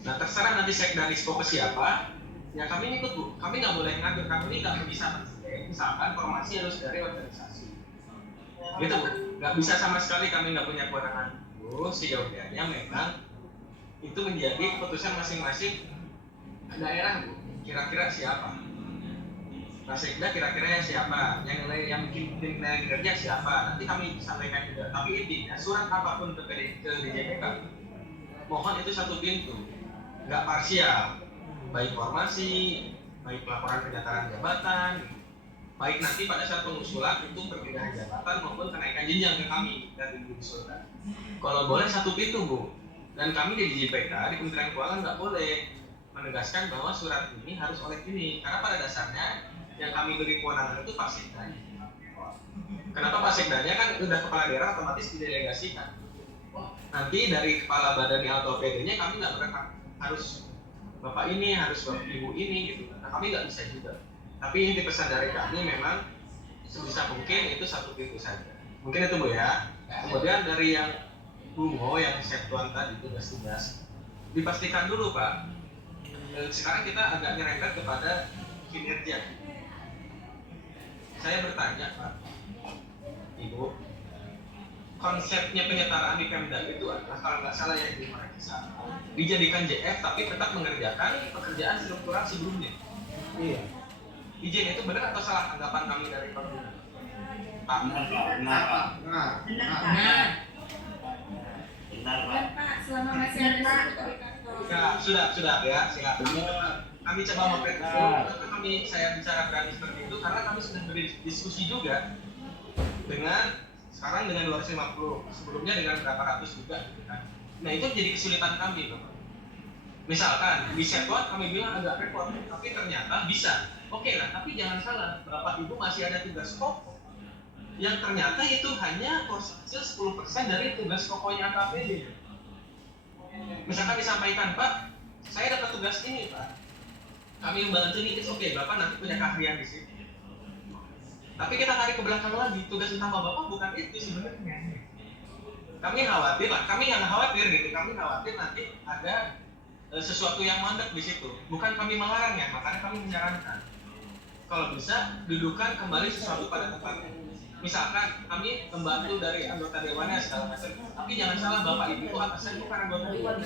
Nah terserah nanti sekda dispo ke siapa, ya kami ikut Bu. Kami nggak boleh ngatur, kami ini nggak bisa misalkan formasi harus dari organisasi. Gitu Bu, nggak bisa sama sekali, kami nggak punya kewenangan itu. Seyogianya memang itu menjadi keputusan masing-masing daerah Bu. Kira-kira siapa? Nah sekda kira-kira siapa? Yang bikin nilai kinerja siapa? Nanti kami sampaikan juga. Tapi intinya surat apapun ke DJPK, mohon itu satu pintu, nggak parsial, baik formasi, baik laporan kenyataan jabatan, baik nanti pada saat pengusulan itu perpindahan jabatan maupun kenaikan jenjang ke kami dari diusulkan. Kalau boleh satu pintu Bu, dan kami di DJPK di Kementerian Keuangan nggak boleh menegaskan bahwa surat ini harus oleh ini, karena pada dasarnya yang kami beri kewenangan itu Pak Sekda. Kenapa Pak Sekdanya kan udah kepala daerah otomatis didelegasikan. Nanti dari kepala badan atau PD-nya kami nggak berhak harus bapak ini, harus bapak ibu ini gitu. Nah kami nggak bisa juga. Tapi inti pesan dari kami memang sebisa mungkin itu satu pintu saja. Mungkin itu Bu ya. Kemudian dari yang Bungo yang sektuan tadi tugas-tugas, dipastikan dulu Pak. Sekarang kita agak nyerempet kepada kinerja. Saya bertanya Pak, Ibu, konsepnya penyetaraan di Pemda itu adalah kalau nggak salah ya Ibu Marisa, dijadikan JF tapi tetap mengerjakan pekerjaan struktural sebelumnya. Iya. Izin itu benar atau salah anggapan kami dari Pemda? Pak. Benar Pak. Pak, selama masih ada Ya, sudah ya, siap. Kami coba memprediksi, saya bicara berani seperti itu karena kami sudah berdiskusi juga dengan sekarang dengan 250, sebelumnya dengan berapa ratus juga gitu kan. Nah itu jadi kesulitan kami Bapak. Misalkan di sektor kami bilang agak repot, tapi ternyata bisa. Oke lah, tapi jangan salah, Bapak Ibu masih ada tugas pokok yang ternyata itu hanya persentase 10% dari tugas pokoknya KPD. Misalkan disampaikan, Pak, saya dapat tugas ini Pak, kami membantu ini, oke, Bapak nanti punya keahlian di sini. Tapi kita tarik ke belakang lagi, tugas utama Bapak bukan itu sebenarnya. Kami khawatir lah, kami yang khawatir gitu, kami khawatir nanti ada sesuatu yang mandek di situ. Bukan kami melarang ya, makanya kami menyarankan kalau bisa dudukan kembali sesuatu pada tempatnya. Misalkan kami membantu dari anggota dewannya segala macam, tapi jangan salah Bapak Ibu atasan bukan anggota dewan.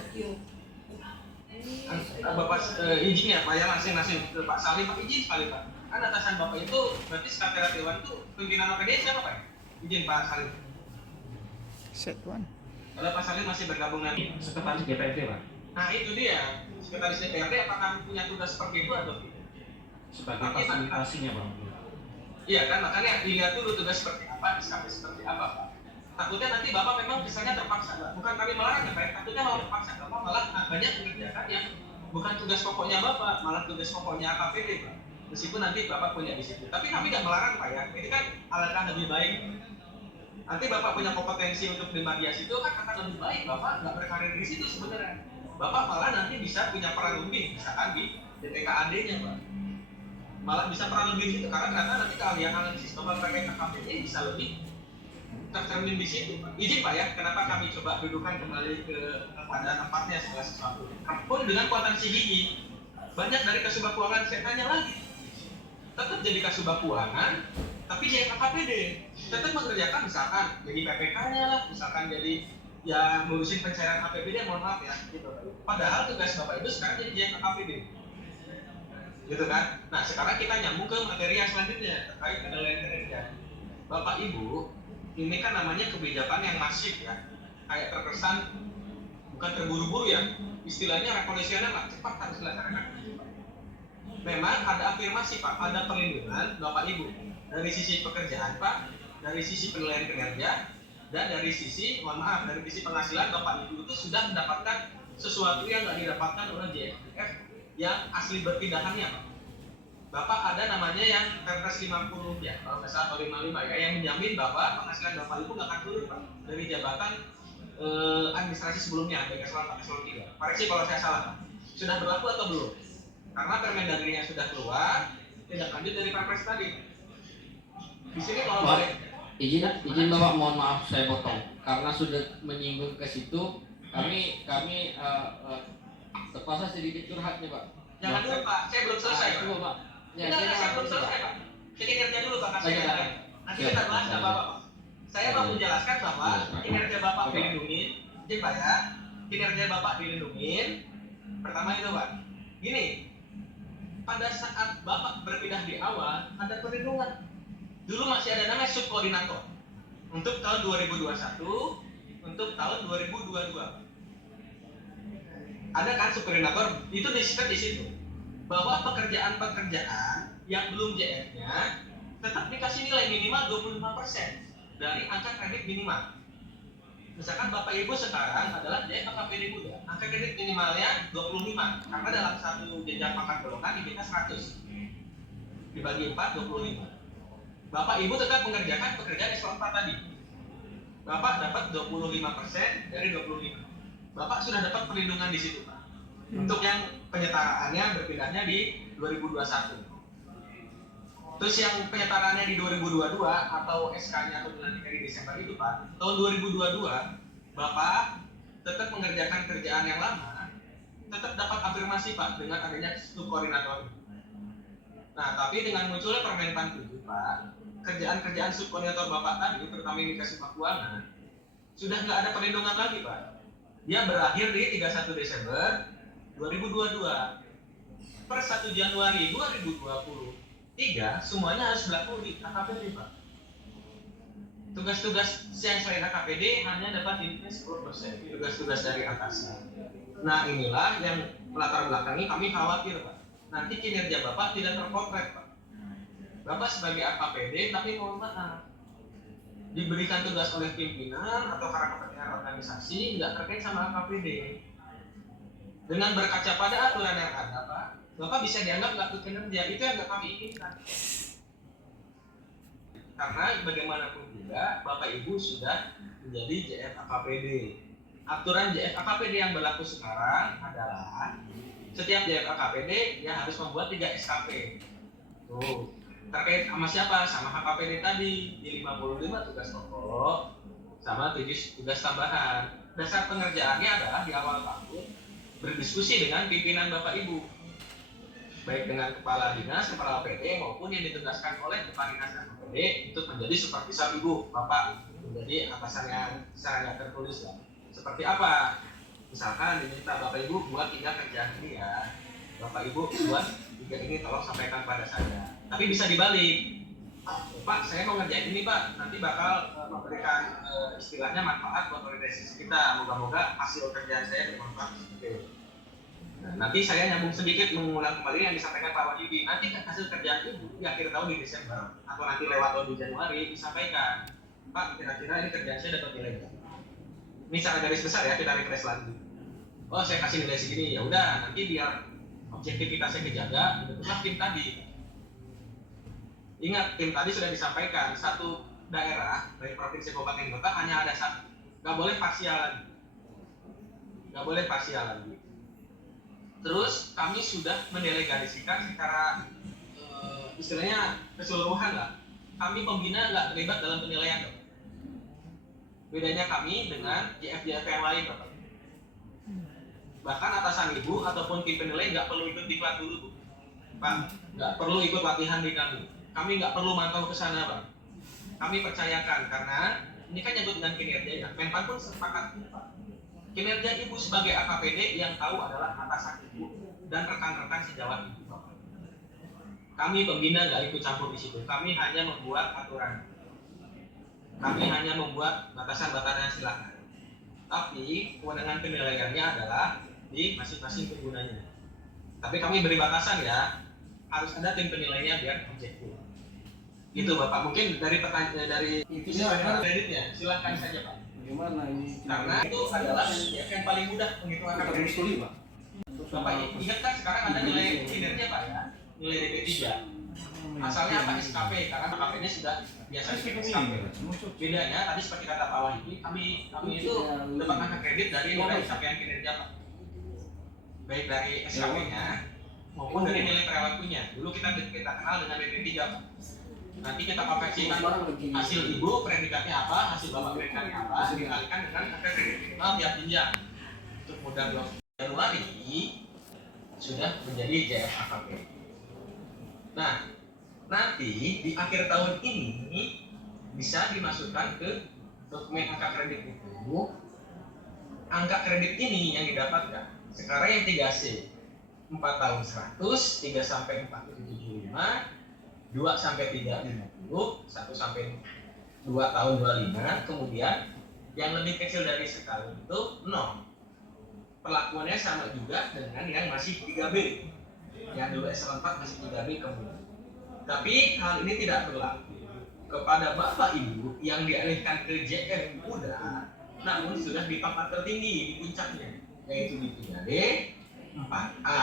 Bapak izin ya Pak ya, masing-masing Pak Salim, Pak izin sekali Pak. Kan atasan Bapak itu berarti sekretariat dewan itu pimpinan OPD siapa Pak? Izin Pak Salim. Sektuan. Kalau Pak Salim masih bergabung dengan sekretaris DPRD Pak. Nah itu dia, sekretaris DPRD apakah punya tugas seperti itu atau tidak? Sebagai fasilitasinya Bang. Iya kan, makanya dilihat dulu tugas seperti apa, sampai seperti apa Pak. Takutnya nanti Bapak memang misalnya terpaksa Pak. Bukan kami melarang ya Pak, takutnya malah terpaksa Bapak malah banyak mengerjakan yang bukan tugas pokoknya Bapak, malah tugas pokoknya KPD Pak. Meskipun nanti Bapak punya di situ. Tapi kami nggak melarang Pak ya, ini kan alangkah lebih baik. Nanti Bapak punya kompetensi untuk di mediasi itu kan akan lebih baik, Bapak nggak berkarir di situ sebenarnya. Bapak malah nanti bisa punya peran lebih, misalkan di DPKAD-nya Pak. Malah bisa peran lebih di situ, karena ternyata nanti keahlian analisis Bapak terkait KPD bisa lebih tercermin di situ Pak. Izin Pak ya, kenapa kami coba dudukan kembali pada tempatnya segala sesuatu. Pun dengan potensi gigi, banyak dari Kasubag Keuangan saya tanya lagi, tetap jadi Kasubag Keuangan, tapi jadi KPD, tetap mengerjakan misalkan jadi PPK-nya lah, misalkan jadi ya ngurusin pencairan APBD, mohon maaf ya, gitu. Padahal tugas Bapak Ibu sekarang jadi KPD, gitu kan? Nah sekarang kita nyambung ke materi yang selanjutnya terkait penilaian kinerja. Bapak Ibu, ini kan namanya kebijakan yang masif ya, kayak terkesan bukan terburu-buru ya, istilahnya revolusioner lah, cepat harus dilaksanakan. Memang ada afirmasi Pak, ada perlindungan Bapak Ibu dari sisi pekerjaan Pak, dari sisi penilaian kinerja, dan dari sisi, mohon maaf, dari sisi penghasilan Bapak Ibu itu sudah mendapatkan sesuatu yang nggak didapatkan oleh JFF yang asli berpindahannya Pak. Bapak ada namanya yang Perpres 50 ya, kalau nggak salah atau 55 ya, yang menjamin bahwa penghasilan Bapak Ibu nggak akan turun Pak dari jabatan administrasi sebelumnya, baik eselon 1 eselon 3. Koreksi kalau saya salah Pak. Sudah berlaku atau belum? Karena Permendagrinya sudah keluar, tidak lanjut dari Perpres tadi. Di sini kalau boleh izin Bapak, mohon maaf saya potong karena sudah menyinggung ke situ. Kami Pak saya sedikit curhat nih Pak. Jangan dulu Pak, saya belum selesai. Coba Pak. Ya, Enggak, saya belum selesai Pak. Kinerja dulu Pak, kasih Iya, kinerja. Nanti kita bahas nggak apa-apa Pak. Saya mau menjelaskan bahwa kinerja Bapak Coba. dilindungin, jadi Pak ya, kinerja Bapak dilindungin. Pertama itu Pak, gini, pada saat Bapak berpindah di awal ada perlindungan. Dulu masih ada namanya subkoordinator untuk tahun 2021, untuk tahun 2022. Ada kan subkoordinator itu disebut di situ bahwa pekerjaan-pekerjaan yang belum JF-nya tetap dikasih nilai minimal 25% dari angka kredit minimal. Misalkan Bapak Ibu sekarang adalah JF KPD muda, angka kredit minimalnya 25 karena dalam satu jenjang pangkat golongan diminta 100 dibagi 4 25. Bapak Ibu tetap mengerjakan pekerjaan S4 tadi. Bapak dapat 25% dari 25. Bapak sudah dapat perlindungan di situ Pak. Untuk yang penyetaraannya berpindahnya di 2021. Terus yang penyetaraannya di 2022 atau SK-nya atau bulan dari Desember itu Pak, tahun 2022 Bapak tetap mengerjakan kerjaan yang lama, tetap dapat afirmasi Pak dengan adanya subkoordinator. Nah, tapi dengan munculnya Permenpan 7 Pak, kerjaan-kerjaan subkoordinator Bapak tadi, terutama indikasi keuangan, sudah nggak ada perlindungan lagi Pak. Dia berakhir di 31 Desember 2022. Per 1 Januari 2023 semuanya harus berlaku di AKPD Pak. Tugas-tugas yang selain AKPD hanya dapat diinput 10%, tugas-tugas dari atasan. Nah inilah yang melatar belakangi kami khawatir Pak. Nanti kinerja Bapak tidak terpotret Pak. Bapak sebagai AKPD tapi mohon maaf diberikan tugas oleh pimpinan atau karena kepentingan organisasi nggak terkait sama AKPD. Dengan berkaca pada aturan yang ada Pak, Bapak bisa dianggap nggak kinerja, itu yang nggak kami inginkan. Karena bagaimanapun juga Bapak Ibu sudah menjadi JF AKPD. Aturan JF AKPD yang berlaku sekarang adalah setiap JF AKPD dia harus membuat 3 SKP. Tuh. Terkait sama siapa? Sama HKPD tadi di 55 tugas pokok sama 7 tugas tambahan. Dasar pengerjaannya adalah di awal tahun berdiskusi dengan pimpinan Bapak Ibu, baik dengan kepala dinas, kepala PD maupun yang ditugaskan oleh kepala dinas dan PD untuk menjadi supervisor Ibu Bapak, menjadi atasan yang secara tertulis lah. Seperti apa? Misalkan diminta Bapak Ibu buat 3 kerjaan ini ya, Bapak Ibu buat 3 ini tolong sampaikan pada saya. Tapi bisa dibalik, Pak saya mau ngerjain ini Pak, nanti bakal memberikan istilahnya manfaat buat organisasi kita, moga-moga hasil kerjaan saya bermanfaat. Oke. Nah, nanti saya nyambung sedikit mengulang kembali yang disampaikan Pak Wahyudi. Nanti hasil kerjaan Ibu di akhir tahun di Desember atau nanti lewat tahun di Januari disampaikan, Pak kira-kira ini kerjaan saya dapat nilai berapa? Ini secara garis besar ya, kita refresh lagi. Oh saya kasih nilai segini, ya udah nanti biar objektivitasnya kejaga, bentuklah tim tadi. Ingat, tim tadi sudah disampaikan, satu daerah dari provinsi kabupaten kota hanya ada satu, nggak boleh parsial lagi, nggak boleh parsial lagi. Terus kami sudah mendelegasikan secara istilahnya keseluruhan lah. Kami pembina nggak terlibat dalam penilaian. Bedanya kami dengan JF-JF yang lain Bapak. Bahkan atasan Ibu ataupun tim penilai nggak perlu ikut diklat dulu Pak, nggak perlu ikut latihan di kami. Kami nggak perlu mantau ke sana Pak. Kami percayakan karena ini kan nyebut dengan kinerja ya. Menpan pun sepakat Pak. Kinerja Ibu sebagai AKPD yang tahu adalah atasan Ibu dan rekan-rekan sejawat Ibu Pak. Kami pembina nggak ikut campur di situ. Kami hanya membuat aturan. Kami hanya membuat batasan-batasan silakan. Tapi kewenangan penilaiannya adalah di masing-masing penggunanya. Tapi kami beri batasan ya, harus ada tim penilainya biar objektif. Gitu Bapak. Mungkin dari pertanyaan dari kreditnya, silakan saja Pak. Gimana ini? Karena itu adalah yang paling mudah penghitungan kredit. Pak. Bapak ingat kan sekarang ada nilai kinerja Pak ya, nilai DP3. Asalnya apa SKP, karena KP-nya sudah biasa SKP. Bedanya tadi seperti kata Pak Wahyudi, kami itu dapat angka kredit dari nilai capaian kinerja Pak. Baik dari SKP-nya maupun dari nilai perilakunya. Dulu kita kenal dengan DP3 Pak. Nanti kita konversikan hasil Ibu predikatnya apa, hasil Bapak predikatnya apa, dikalikan dengan angka kredit minimal tiap jenjang. Untuk modal 2 Januari sudah menjadi JF AKP. Nah, nanti di akhir tahun ini bisa dimasukkan ke dokumen angka kredit itu. Angka kredit ini yang didapatkan sekarang yang 3C 4 tahun 100, 3 sampai 4 itu 75, 2 sampai 3 50, 1 sampai 2 tahun 25, kemudian yang lebih kecil dari setahun itu 0. Perlakuannya sama juga dengan yang masih 3B, yang dulu eselon 4 masih 3B kemudian. Tapi hal ini tidak berlaku kepada Bapak Ibu yang dialihkan ke JF muda, namun sudah di papan tertinggi di puncaknya, yaitu di 3D, 4A,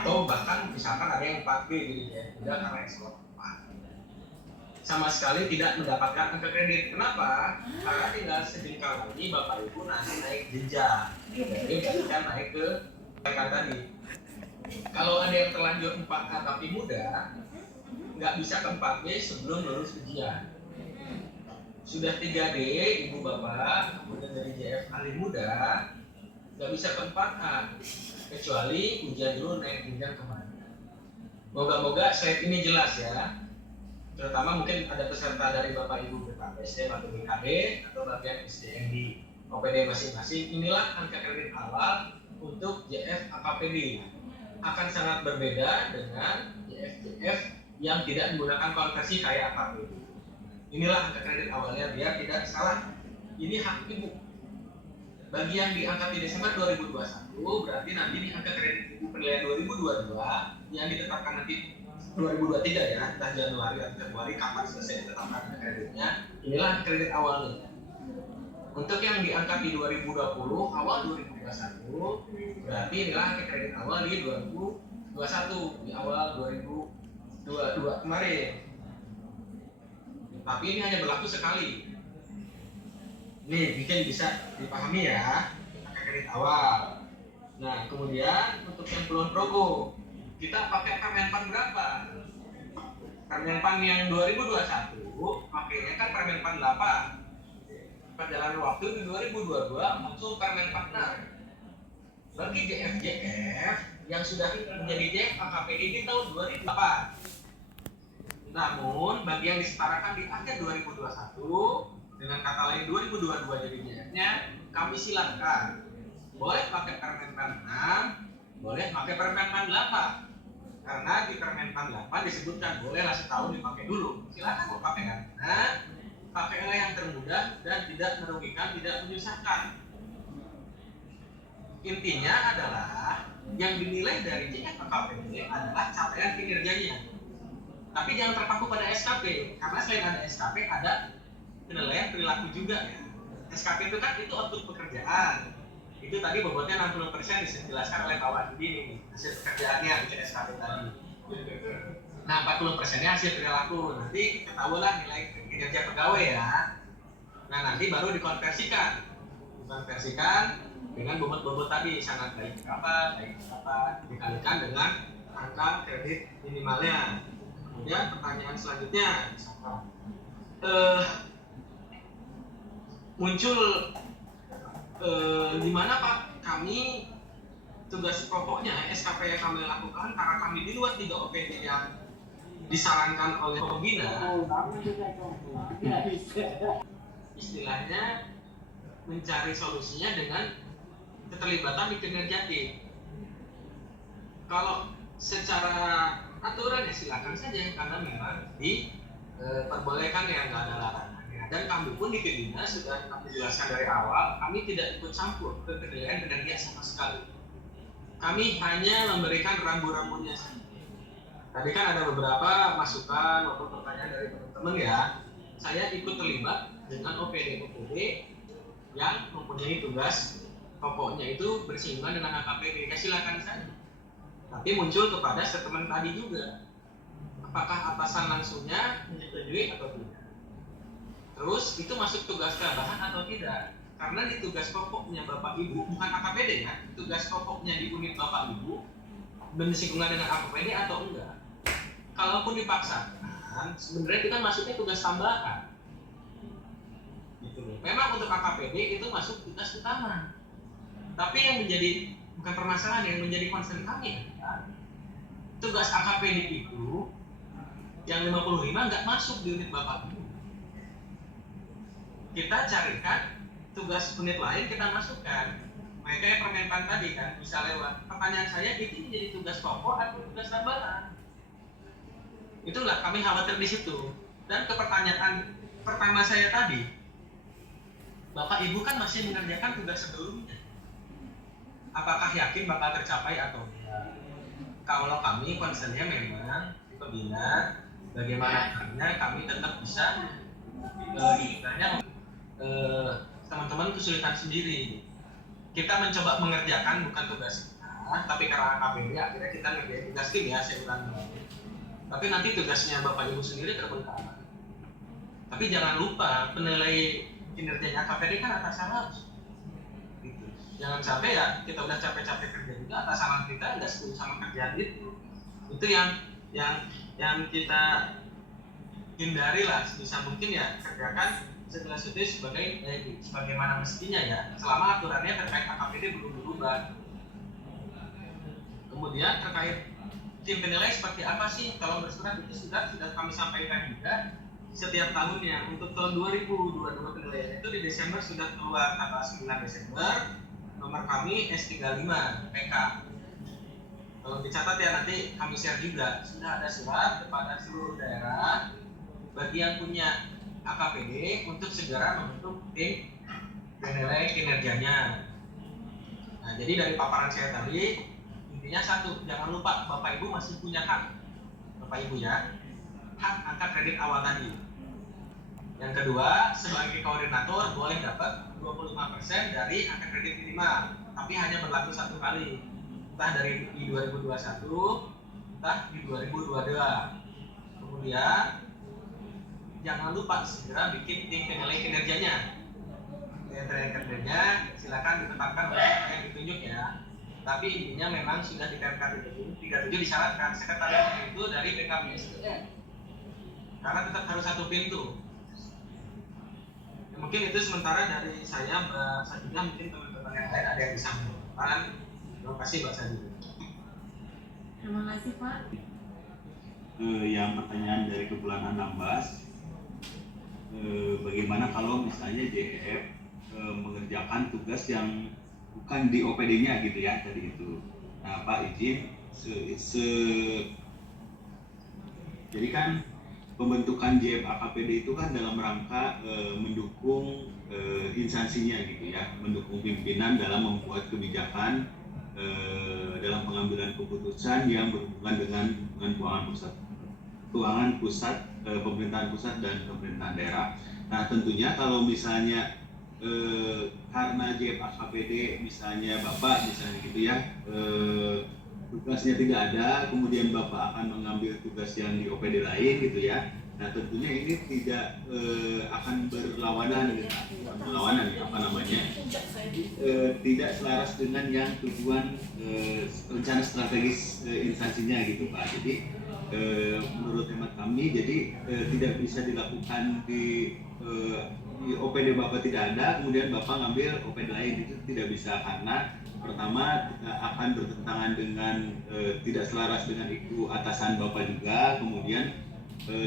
atau bahkan misalkan ada yang 4B jadi JF muda karena eselon 4. Sama sekali tidak mendapatkan angka kredit. Kenapa? Karena tinggal sejengkal lagi Bapak Ibu nanti naik jenjang. Jadi kan naik ke rekan tadi. Kalau ada yang terlanjur 4A tapi muda, nggak bisa ke 4B sebelum lulus ujian. Sudah 3D Ibu Bapak, kemudian dari JF ahli muda, nggak bisa ke 4A kecuali ujian dulu naik jenjang kemana. Moga-moga slide ini jelas ya. Terutama mungkin ada peserta dari Bapak Ibu BKPSDM atau BKB atau bagian SDM di OPD masing-masing. Inilah angka kredit awal untuk JF AKPD. Akan sangat berbeda dengan JF yang tidak menggunakan konversi kayak AKPD. Inilah angka kredit awalnya biar tidak salah. Ini hak Ibu. Bagi yang diangkat di Desember 2021, berarti nanti ini angka kredit Ibu penilaian 2022 yang ditetapkan nanti 2023 ya, entah Januari atau Februari kapan selesai ditetapkan kreditnya. Inilah kredit awalnya. Untuk yang diangkat di 2020 awal 2021, berarti inilah kredit awal di 2021 di awal 2022 kemarin. Tapi ini hanya berlaku sekali. Nih, bikin bisa dipahami ya, kredit awal. Nah, kemudian untuk yang peluang progo, kita pakai Permenpan berapa? Permenpan yang 2021 pakainya kan Permenpan 8. Perjalanan waktu di 2022 muncul Permenpan 6. Bagi JF yang sudah menjadi JF AKPD di tahun 2008. Namun bagi yang disetarakan di akhir 2021 dengan kata lain 2022 jadi JF-nya, kami silakan boleh pakai Permenpan 6, boleh pakai Permenpan 8. Karena di Permenpan 8 disebutkan bolehlah setahun dipakai dulu. Silakan mau pakai karena pakailah yang termudah dan tidak merugikan, tidak menyusahkan. Intinya adalah yang dinilai dari JF AKPD adalah capaian kinerjanya. Tapi jangan terpaku pada SKP, karena selain ada SKP ada penilaian perilaku juga ya. SKP itu kan itu output pekerjaan. Itu tadi bobotnya 60% dijelaskan oleh Pak Wadi hasil pekerjaannya bikin SKP tadi. Nah 40%-nya hasil perilaku. Nanti ketahuilah nilai kinerja pegawai ya. Nah nanti baru dikonversikan dengan bobot-bobot tadi sangat baik berapa dikalikan dengan angka kredit minimalnya. Kemudian pertanyaan selanjutnya muncul di mana Pak kami tugas pokoknya SKP yang kami lakukan karena kami di luar 3 OPD yang disarankan oleh Pembina, istilahnya mencari solusinya dengan keterlibatan di kinerja tim. Kalau secara aturan ya silakan saja karena memang diperbolehkan yang nggak ada larangan. Dan kami pun di Pembina sudah kami jelaskan dari awal, kami tidak ikut campur ke penilaian kinerja sama sekali. Kami hanya memberikan rambu-rambunya saja. Tadi kan ada beberapa masukan maupun pertanyaan dari teman-teman ya. Saya ikut terlibat dengan OPD yang mempunyai tugas pokoknya itu bersinggungan dengan AKPD. Ya silakan saja. Tapi muncul kepada statement tadi juga. Apakah atasan langsungnya menyetujui atau tidak? Terus itu masuk tugas tambahan atau tidak? Karena di tugas pokoknya Bapak Ibu bukan AKPD ya, tugas pokoknya di unit Bapak Ibu bersinggungan dengan AKPD atau enggak? Kalaupun dipaksakan, sebenarnya kita masuknya tugas tambahan. Gitu. Memang untuk AKPD itu masuk tugas utama. Tapi yang menjadi bukan permasalahan yang menjadi concern kami adalah tugas AKPD itu yang 55 nggak masuk di unit Bapak Ibu. Kita carikan tugas unit lain, kita masukkan. Mereka yang permentan tadi kan bisa lewat. Pertanyaan saya, itu menjadi tugas pokok atau tugas tambahan? Itulah kami khawatir di situ. Dan ke pertanyaan pertama saya tadi, Bapak Ibu kan masih mengerjakan tugas sebelumnya. Apakah yakin bakal tercapai atau tidak? Kalau kami concernnya memang apabila bagaimana caranya kami tetap bisa teman-teman kesulitan sendiri. Kita mencoba mengerjakan bukan tugas kita, tapi karena AKPD akhirnya kita ngerjain tugas tim ya, saya ulang. Tapi nanti tugasnya Bapak Ibu sendiri terbengkalai. Tapi jangan lupa penilai kinerjanya AKPD kan atasan harus. Gitu. Jangan sampai ya kita udah capek-capek kerja juga, atasan kita nggak setuju sama kerjaan itu. Itu yang kita hindari lah sebisa mungkin ya, kerjakan sejelas itu sebagaimana mestinya ya, selama aturannya terkait AKPD belum berubah. Kemudian terkait tim penilai seperti apa sih? Kalau bersurat itu sudah kami sampaikan juga setiap tahunnya. Untuk tahun 2022 penilaian itu di Desember sudah keluar tanggal 9 Desember, nomor kami S35 PK. Kalau dicatat ya nanti kami share juga, sudah ada surat kepada seluruh daerah bagi yang punya AKPD untuk segera membentuk tim penilai kinerjanya. Nah, jadi dari paparan saya tadi, intinya satu, jangan lupa Bapak Ibu masih punya hak, Bapak Ibu ya, hak angkat kredit awal tadi. Yang kedua, sebagai koordinator boleh dapat 25% dari angkat kredit minimal, tapi hanya berlaku satu kali, entah dari di 2021, entah di 2022. Kemudian jangan lupa segera bikin tim penilai kinerjanya. Penilai kinerjanya silakan ditetapkan oleh yang ditunjuk ya. Tapi intinya memang sudah di PMK 37 disyaratkan sekretariat itu dari PKBSDM. Karena tetap harus satu pintu. Ya, mungkin itu sementara dari saya, Mbak Sajida. Mungkin teman-teman yang lain ada yang bisa menambahkan. Terima kasih Mbak Sajida. Terima kasih Pak. Yang pertanyaan dari Kepulauan Anambas, bagaimana kalau misalnya JF mengerjakan tugas yang bukan di OPD-nya gitu ya tadi itu. Nah Pak izin, jadi kan pembentukan JF AKPD itu kan dalam rangka mendukung instansinya gitu ya, mendukung pimpinan dalam membuat kebijakan dalam pengambilan keputusan yang berhubungan dengan keuangan pusat, pemerintahan pusat dan pemerintahan daerah. Nah tentunya kalau misalnya karena JF AKPD misalnya Bapak misalnya gitu ya, tugasnya tidak ada, kemudian Bapak akan mengambil tugas yang di OPD lain gitu ya. Nah tentunya ini tidak akan berlawanan gitu, tidak selaras dengan yang tujuan rencana strategis instansinya gitu Pak. Jadi menurut hemat kami jadi tidak bisa dilakukan di OPD Bapak tidak ada, kemudian Bapak ngambil OPD lain, itu tidak bisa karena pertama akan bertentangan dengan tidak selaras dengan itu atasan Bapak juga, kemudian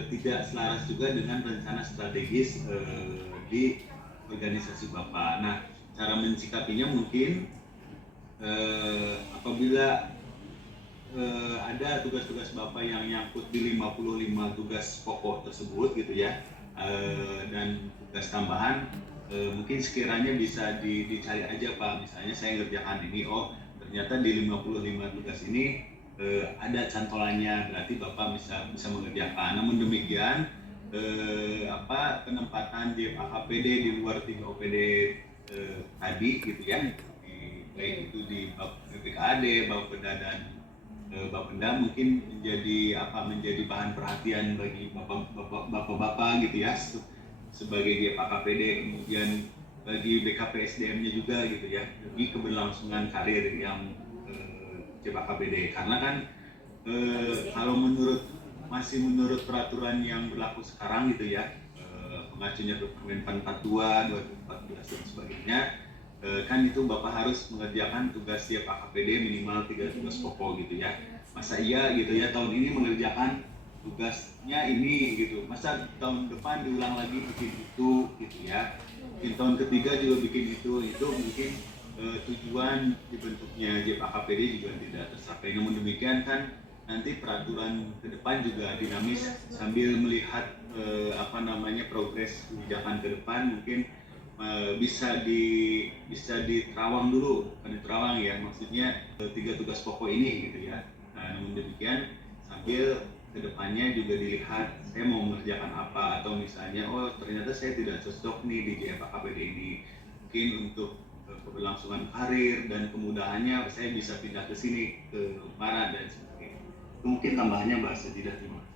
tidak selaras juga dengan rencana strategis di organisasi Bapak. Nah, cara mensikapinya mungkin apabila ada tugas-tugas Bapak yang nyangkut di 55 tugas pokok tersebut gitu ya, dan tugas tambahan mungkin sekiranya bisa dicari aja Pak, misalnya saya ngerjakan ini, oh ternyata di 55 tugas ini ada cantolannya, berarti Bapak bisa mengerjakan. Namun demikian penempatan JF AKPD di luar 3 OPD tadi gitu ya, baik itu di BPKAD, Bapeda dan Bapenda mungkin menjadi bahan perhatian bagi bapak-bapak gitu ya sebagai JF AKPD, kemudian bagi BKPSDM-nya juga gitu ya, demi keberlangsungan karir yang JF AKPD. Karena kan kalau masih menurut peraturan yang berlaku sekarang gitu ya, mengacunya ke Permen 42 2014 dan sebagainya, kan itu Bapak harus mengerjakan tugas ya Pak KPD minimal 3 tugas pokok gitu ya. Masa iya gitu ya tahun ini mengerjakan tugasnya ini gitu, masa tahun depan diulang lagi bikin itu gitu ya. Mungkin tahun ketiga juga bikin itu mungkin tujuan dibentuknya JPKPD juga tidak tercapai. Namun demikian kan nanti peraturan ke depan juga dinamis sambil melihat progres kebijakan ke depan mungkin bisa diterawang dulu, bukan diterawang ya, maksudnya 3 tugas pokok ini gitu ya. Nah, namun demikian sambil kedepannya juga dilihat saya mau mengerjakan apa, atau misalnya oh ternyata saya tidak cocok nih di JPKPD ini, mungkin untuk keberlangsungan karir dan kemudahannya saya bisa pindah ke sini ke Unpara dan sebagainya. Itu mungkin tambahannya Mbak Sedidah. Terima kasih.